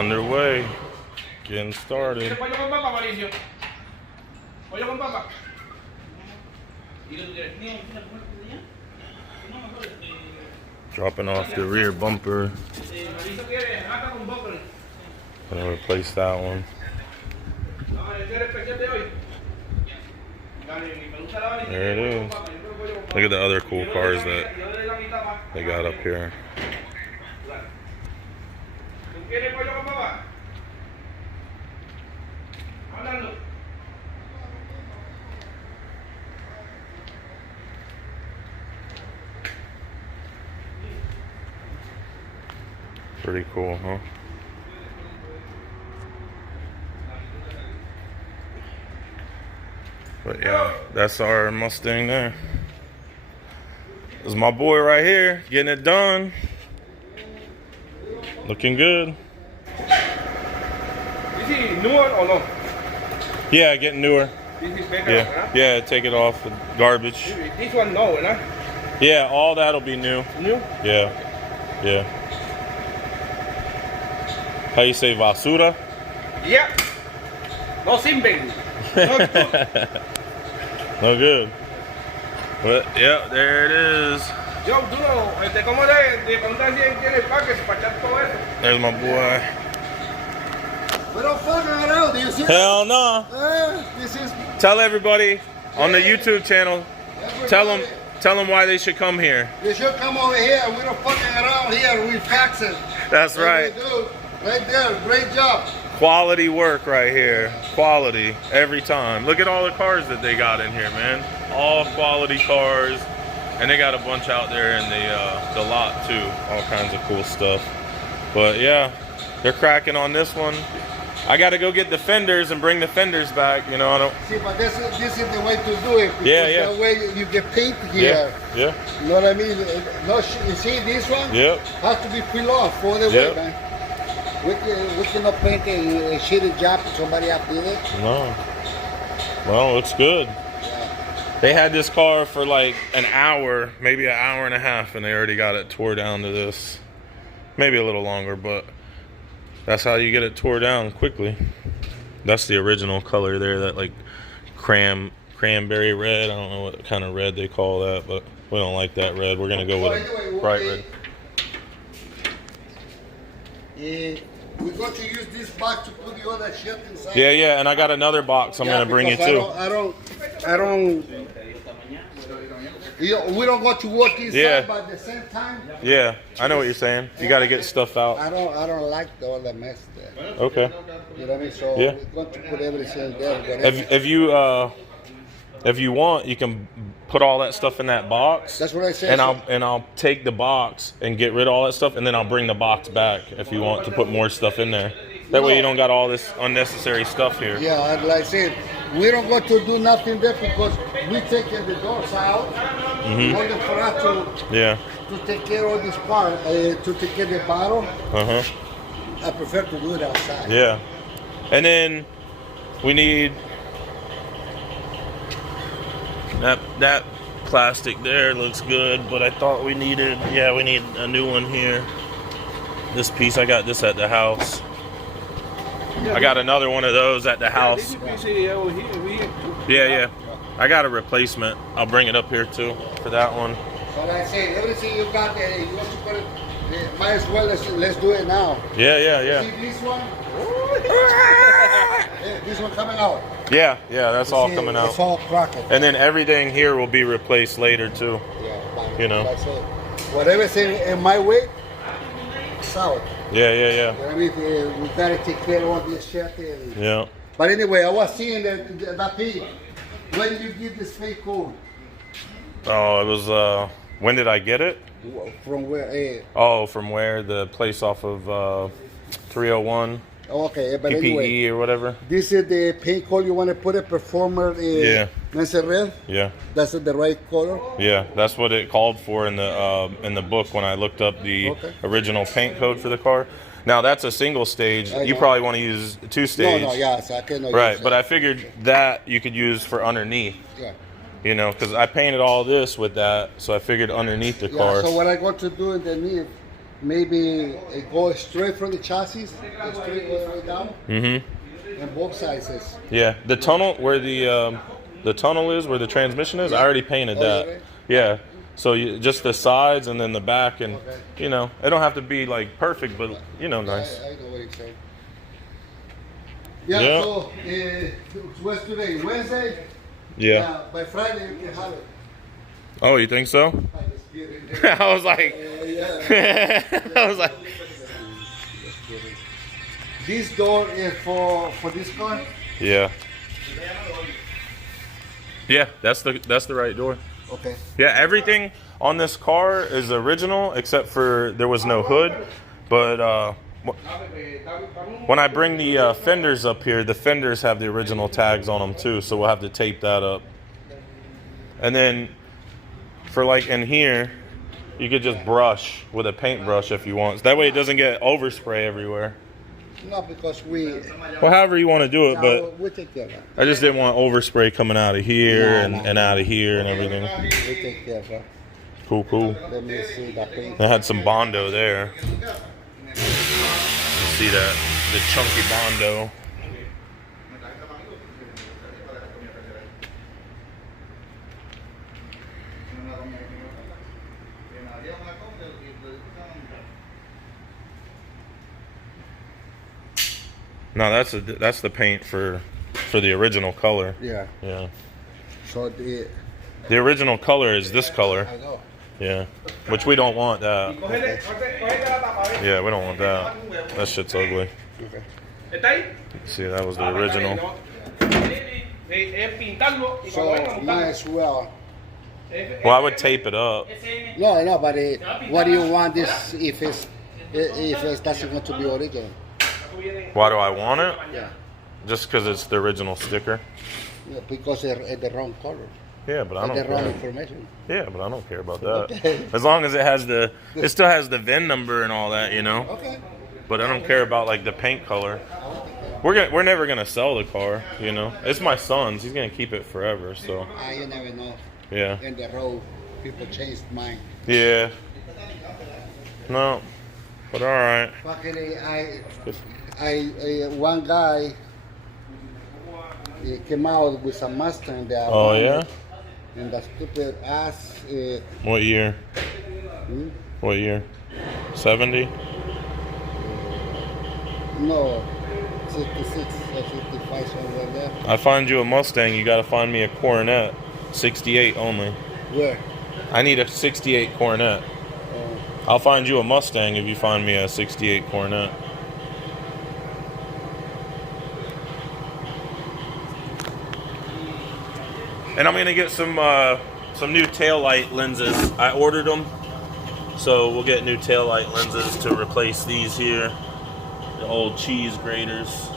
underway. Getting started. Dropping off the rear bumper. Gonna replace that one. There it is. Look at the other cool cars that they got up here. Pretty cool, huh? But yeah, that's our Mustang there. This is my boy right here, getting it done. Looking good. Is he newer or no? Yeah, getting newer. This is better, Yeah, huh? yeah, take it off the garbage. This one no, huh? Yeah, all that'll be new. New? Yeah, yeah. How you say basura? Yeah. No simple. No good. No good. But yeah, there it is. Yo, Duro, ¿cómo le preguntas si tiene espacio para echar todo eso? There's my boy. We don't fucking around, do you see? Hell no. This is Tell everybody on the YouTube channel. everybody. Tell them why they should come here. They should come over here. We don't fucking around here. We fax it. That's right. We do. Right there. Great job. Quality work right here. Quality every time. Look at all the cars that they got in here, man. All quality cars. And they got a bunch out there in the lot too. All kinds of cool stuff. But yeah, they're cracking on this one. I got to go get the fenders and bring the fenders back. You know, I don't. See, but this is the way to do it. Yeah, yeah. The way you get paint here. Yeah. You know what I mean? No, you see this one? Yep. Has to be peeled off for the Yep. way, man. We cannot paint a shitty job if somebody else did it. No. Well, looks good. They had this car for like an hour, maybe an hour and a half, and they already got it tore down to this. Maybe a little longer, but that's how you get it tore down quickly. That's the original color there, that like cranberry red. I don't know what kind of red they call that, but we don't like that red. We're gonna go with a bright red. We're going to use this box to put the other shit inside. Yeah, yeah, and I got another box I'm gonna bring you too. I don't. We don't go to work inside, Yeah. but at the same time. Yeah, I know what you're saying. You got to get stuff out. I don't like all the mess there. Okay. You know what I mean? So Yeah. we're going to put everything there. If you want, you can put all that stuff in that box. That's what I said. And I'll take the box and get rid of all that stuff, and then I'll bring the box back if you want to put more stuff in there. That way you don't got all this unnecessary stuff here. Yeah, like I said, we don't go to do nothing there because we taking the doors out in order for us to take care of this part, to take care of the bottle. I prefer to do it outside. Yeah. And then we need that plastic there looks good, but I thought we need a new one here. This piece, I got this at the house. I got another one of those at the house. Yeah. I got a replacement. I'll bring it up here too for that one. So like I said, everything you got there, you want to put it, might as well let's do it now. Yeah. See this one? This one coming out. Yeah, that's all coming out. It's all crooked. And then everything here will be replaced later too. Yeah, you know. That's it. Whatever's in my way, it's out. Yeah. You know what I mean? We gotta take care of all this shit. Yeah. But anyway, I was seeing that pig. When did you give this fake code? Oh, it was, when did I get it? From where? Oh, from where? The place off of 301. Okay, but PPE anyway. or whatever. This is the paint color you want to put it, Performer. Nice and red? Yeah. That's the right color? Yeah, that's what it called for in the book when I looked up the original paint code for the car. Now that's a single stage. You probably want to use two stage. No, yes, I cannot right, use but that. I figured that you could use for underneath. Yeah. You know, because I painted all this with that, so I figured underneath the car. So what I got to do underneath, maybe go straight from the chassis, straight all the way down, and both sizes. Yeah, the tunnel where the tunnel is, where the transmission is, I already painted that. Really? Yeah, so just the sides and then the back, and you know, it don't have to be like perfect, but you know, nice. I know what you're saying. Yeah. So what's today? Wednesday. Yeah. By Friday you can have it. Oh, you think so? I was like, I was like, this door is for this car. Yeah. Yeah, that's the right door. Okay. Yeah, everything on this car is original except for there was no hood. But when I bring the fenders up here, the fenders have the original tags on them too, so we'll have to tape that up. And then for like in here, you could just brush with a paintbrush if you want. That way it doesn't get overspray everywhere. No, because we. Well, however you want to do it, but we take care of that. I just didn't want overspray coming out of here and out of here and everything. We take care of that. Cool, cool. Let me see that paint. I had some Bondo there. You see that? The chunky Bondo. No, that's the paint for the original color. Yeah. Yeah. So the original color is this color. I know. Yeah. Which we don't want that. Yeah, we don't want that. That shit's ugly. Okay. See, that was the original. So might as well. Well, I would tape it up. No, but what do you want this if it's doesn't want to be original? Why do I want it? Yeah. Just because it's the original sticker. Yeah, because they're the wrong color. Yeah, but I don't the wrong care. information. Yeah, but I don't care about that. As long as it still has the VIN number and all that, you know. Okay. But I don't care about like the paint color. We're never gonna sell the car, you know. It's my son's. He's gonna keep it forever. So. You never know. Yeah. In the road, people changed mind. Yeah. No. But all right. Fucking, one guy came out with a Mustang there. Oh yeah. And the stupid ass. What year? What year? 70? No, 66 or 55 somewhere there. I find you a Mustang, you gotta find me a Coronet. 68 only. Where? I need a 68 Coronet. I'll find you a Mustang if you find me a 68 Coronet. And I'm gonna get some new taillight lenses. I ordered them, so we'll get new taillight lenses to replace these here, the old cheese graters.